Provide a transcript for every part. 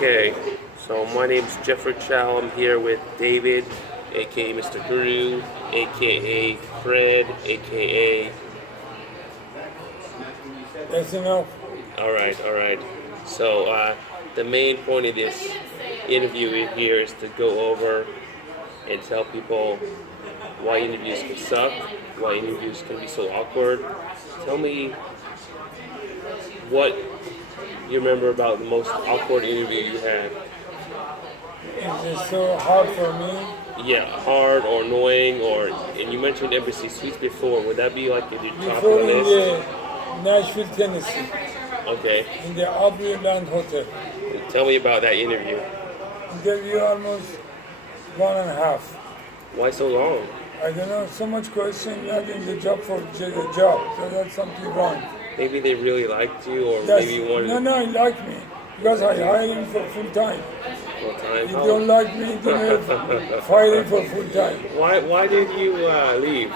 Okay, so my name's Jeffrey Chow. I'm here with David, aka Mr. Guru, aka Fred, aka. That's enough. All right. So the main point of this interview here is to go over and tell people why interviews can suck, why interviews can be so awkward. Tell me what you remember about the most awkward interview you had. It's just so hard for me. Yeah, hard or annoying, or and you mentioned Embassy Suites before. Would that be like in your top of Before the in list? the Nashville, Tennessee, Okay, in the Opryland Hotel. tell me about that interview. Interview almost 1.5. Why so long? I don't know, so much question, not in the job for the job. So that's something wrong. Maybe they really liked you, or That's, maybe you wanted no, he liked me. Because I hired him for full time. more time. If you don't like me, then fire him for full time. Why did you leave?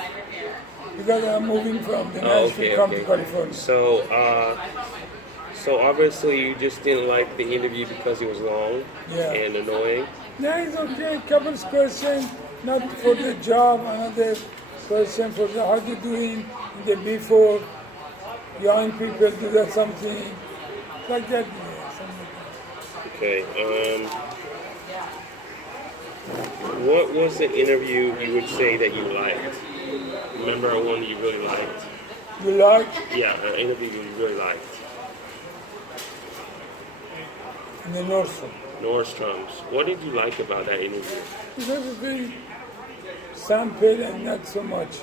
Because I'm moving from the Oh, Nashville, come to California. So obviously you just didn't like the interview because it was long Yeah. and annoying. No, it's okay. Couple of questions, not for the job. Another question for the how you doing in the before. Young people do that something like that. Yeah, something like Okay. What was the interview you would say that you liked? Remember one you really liked? that. You like Yeah, an interview you really liked. in the North. Nordstrom's. What did you like about that interview? It was a very sample and not so much.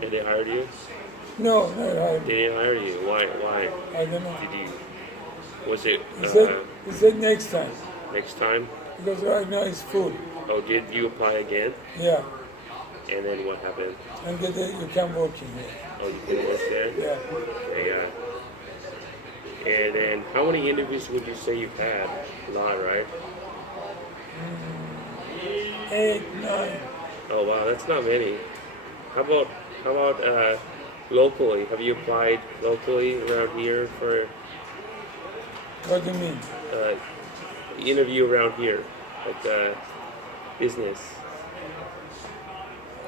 Did they hire you? No, no, They didn't hire you. Why? I don't know. Did you? Was it He said next time next time? because right now it's full. Oh, did you apply again? Yeah, And then what happened? and then you can work in here. Oh, you can work there? Yeah, Okay, yeah. And then how many interviews would you say you've had? A lot, right? 8, 9. Oh wow, that's not many. How about locally? Have you applied locally around here for What do you mean? interview around here, like business?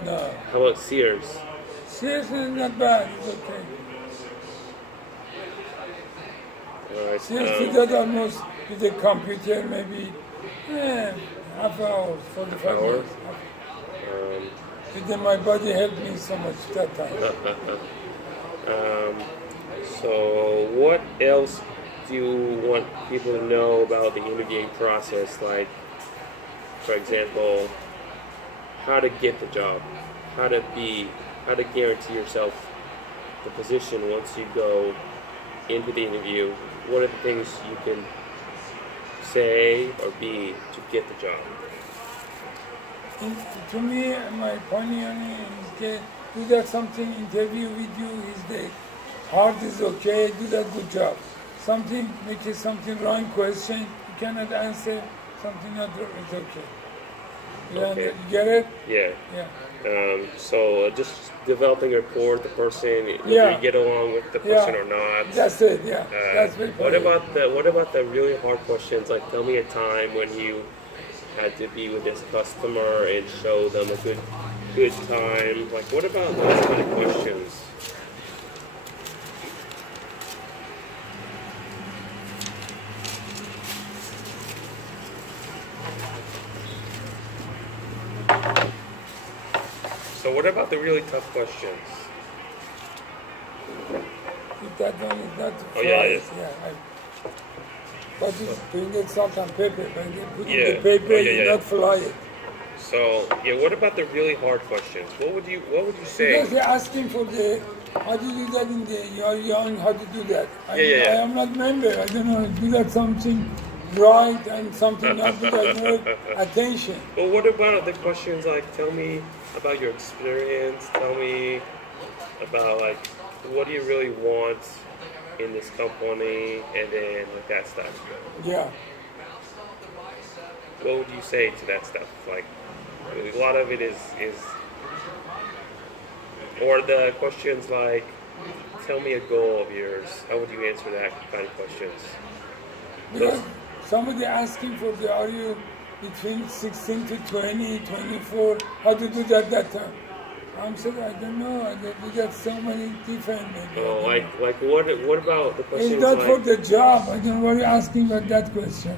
No. How about Sears? Seriously, not bad. It's okay. All right. Seriously, that almost with the computer, maybe half hour, 45 Hour? minutes. But then my body helped me so much that time. So what else do you want people to know about the interviewing process? Like, for example, how to get the job, how to guarantee yourself the position once you go into the interview. What are the things you can say or be to get the job? To me, my opinion is that do that something interview with you is the hard is okay, do that good job. Something make it something wrong question, you cannot answer, something not it's okay. Okay. You get it? Yeah. Yeah. So just developing rapport with the person, whether Yeah. you get along with the person or not. That's it, yeah. That's very What important. about the really hard questions? Like, tell me a time when you had to be with this customer and show them a good time. Like, what about those kind of questions? So, what about the really tough questions? If that one is not Oh, yeah, it is. but it's doing it salt and pepper, when you put Yeah. in the paper, Oh, yeah, you yeah. not fly it. So, yeah, what about the really hard questions? What would you say? Because they're asking for the, how do you do that in the, you're young, how do you do that? Yeah. I am not member, I don't know, do that something right and something not do that more attention. Well, what about the questions like, tell me about your experience, tell me about, like, what do you really want in this company, and then, like, that stuff. Yeah. What would you say to that stuff? Like, a lot of it is or the questions like, tell me a goal of yours. How would you answer that kind of questions? Because somebody asking for the are you between 16 to 20, 24, how to do that time? I'm saying I don't know. We got so many different. Oh, like what about the questions It's not like? for the job. I don't know why you're asking about that question.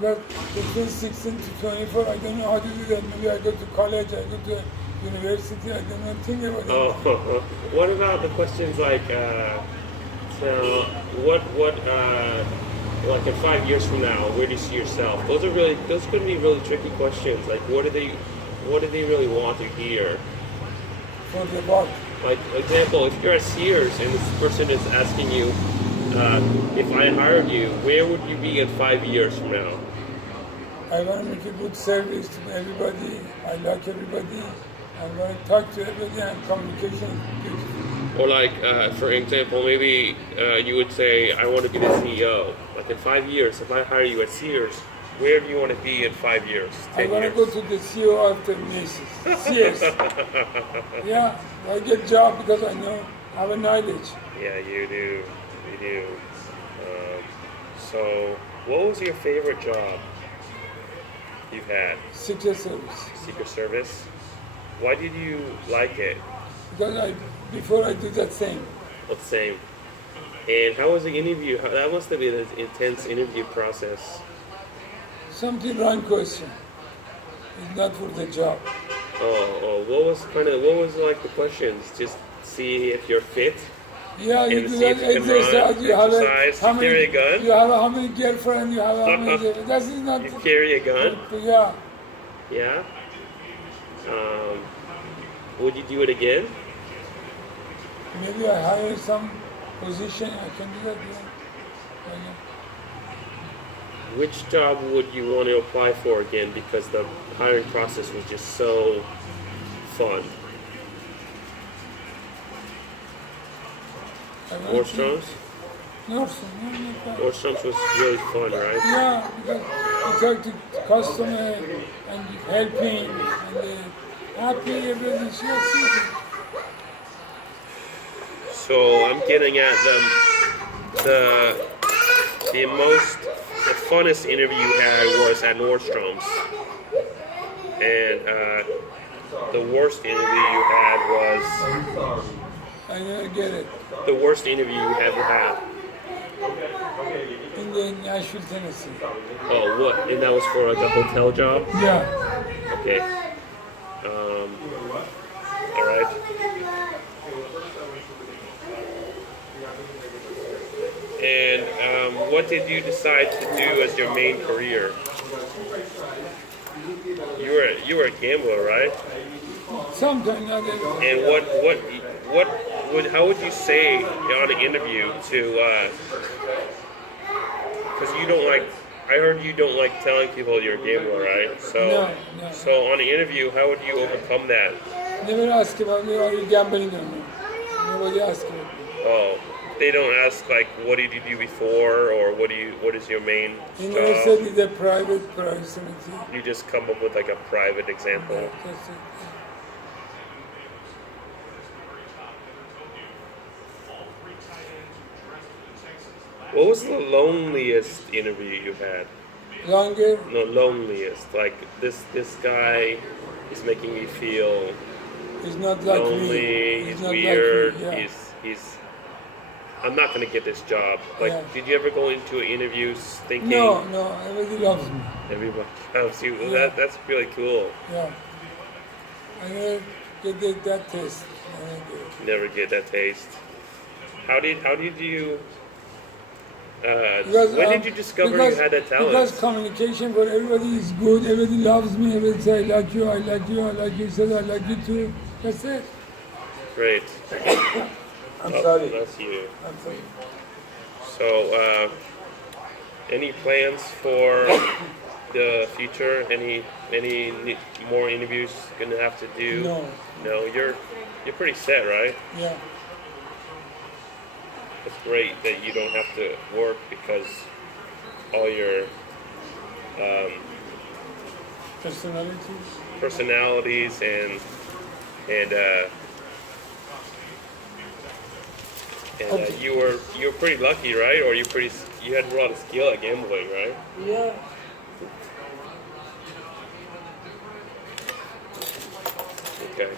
But between 16 to 24, I don't know how to do that. Maybe I go to college, I go to university, I don't know, think about it. Oh, what about the questions like, so what, like in 5 years from now, where do you see yourself? Those could be really tricky questions. Like, what do they really want to hear? For the what? Like, example, if you're at Sears and this person is asking you, if I hired you, where would you be in 5 years from now? I want to make a good service to everybody. I like everybody. I want to talk to everybody and communication is beautiful. Or like, for example, maybe you would say, I want to be the CEO. Like in 5 years, if I hire you at Sears, where do you want to be in 5 years, 10 I want to years? go to the CEO after Macy's. Yes. Yeah, I get job because I know, I have a knowledge. Yeah, you do. You do. So, what was your favorite job you've had? Secret Service. Secret Service? Why did you like it? Because before I do that thing, Well, same. And how was the interview? That must have been an intense interview process. something wrong question. It's not for the job. What was like the questions? Just see if you're fit. Yeah, you And do see that if you can exercise. run, You have exercise, how you carry many, a gun. You have how many girlfriends? You have how many? That is not. You carry a gun. Yeah. Yeah. Would you do it again? Maybe I hire some position. I can do that. Yeah. Which job would you want to apply for again? Because the hiring process was just so fun. Nordstrom's? Nordstrom, no, not that. Nordstrom's was really fun, right? Yeah, because you talk to customer and helping and happy everything. So I'm getting at the funnest interview you had was at Nordstrom's, and the worst interview you had was I never get it. the worst interview you ever had. In the Nashville, Tennessee. Oh, what? And that was for like a hotel job? Yeah. Okay. All right. And what did you decide to do as your main career? You were a gambler, right? Sometimes not every. And how would you say on an interview to? Because you don't like. I heard you don't like telling people you're a gambler, right? So, No. so on an interview, how would you overcome that? Never ask about me, are you gambling or not? Nobody ask about me. Oh, they don't ask like, what did you do before, or what is your main You job? never said it's a private personality. You just come up with like a private example. That's it. What was the loneliest interview you had? Longer, No, loneliest. Like this guy is making me feel it's not like lonely. me. He's It's not weird. Like me. Yeah. He's. I'm not gonna get this job. Like, Yeah. did you ever go into interviews thinking No, everybody loves me. everybody loves you? Well, Yeah. that's really cool. Yeah. I never get that taste. I never get it. Never get that taste. How did you? Because, when did you discover you had that talent? Because communication for everybody is good. Everybody loves me. Everybody say, I like you, I like you, I like you. Said, I like you too. That's it. Great. I'm Oh, sorry. That's you. I'm sorry. So, any plans for the future? Any more interviews gonna have to do? No. No, you're pretty set, right? Yeah. It's great that you don't have to work because all your personalities and Okay. you were pretty lucky, right? Or you pretty you had a lot of skill at gambling, right? Yeah. Okay.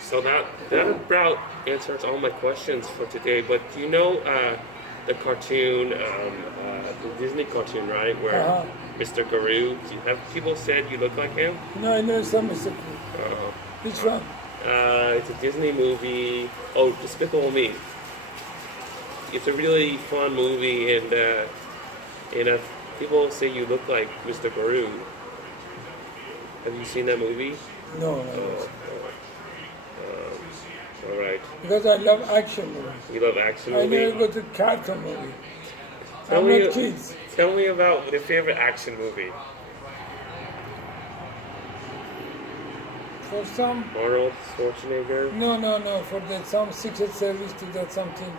So that about answers all my questions for today. But do you know the cartoon, the Disney cartoon, right? Where Uh-huh. Mr. Guru, have people said you look like him? No, I know some is Uh, Which one? it's a Disney movie. Oh, Despicable Me. It's a really fun movie, and people say you look like Mr. Guru. Have you seen that movie? No, no. Oh, all right. Because I love action movies. You love action I movie? never go to cartoon movie. Tell I'm me, not kids. tell me about your favorite action movie. For some, Arnold Schwarzenegger. no. For the some Secret Service to that something.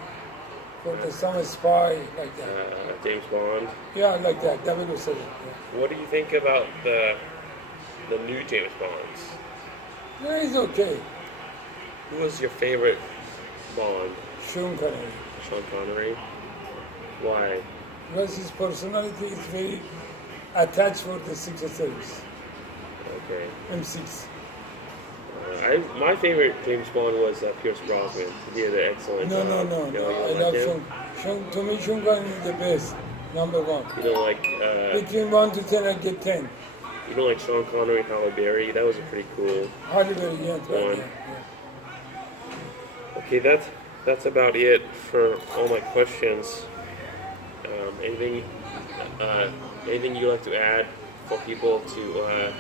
For the some spy like that. James Bond. Yeah, like that. 007. Yeah. What do you think about the new James Bonds? No, it's okay. Who was your favorite Bond? Sean Connery. Sean Connery. Why? Because his personality is very attached for the Secret Service. Okay. M6. My favorite James Bond was Pierce Brosnan. He did an excellent No. job. You know, I you love like him? Sean. To me, Sean Connery is the best. Number one. You don't like Between 1 to 10, I get 10. you don't like Sean Connery and Halle Berry? That was a pretty cool. Hardly very young. One. Yeah. Okay, that's about it for all my questions. Anything you'd like to add for people to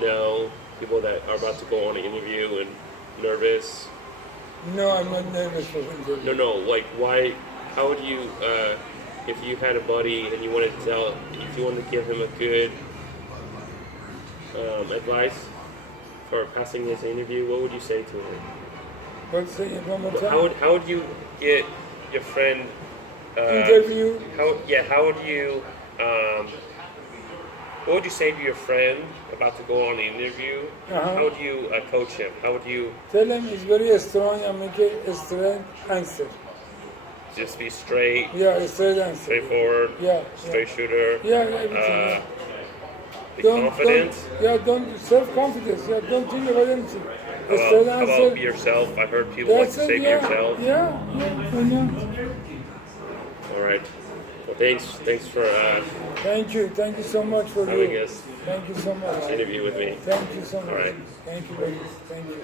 know? People that are about to go on an interview and nervous. No, I'm not nervous for interview. No. Like, why? How would you, if you had a buddy and you wanted to if you wanted to give him a good advice for passing his interview, what would you say to him? But say it one more time. How would you get your friend? Interview. How would you? What would you say to your friend about to go on the interview? Uh-huh. How would you coach him? How would you Tell him he's very strong and make a straight answer. just be straight, Yeah, a straight answer. straightforward, Yeah. straight shooter? Yeah, everything. Be confident. Don't self-confidence. Yeah, don't think about anything. A straight How answer. about be yourself? I heard people like That's to it. say be Yeah. yourself. Yeah. All right. Well, thanks for Thank you so much for having you. us Thank you so much. interview with me. Thank you so much. All right. Thank you very much. Thank you.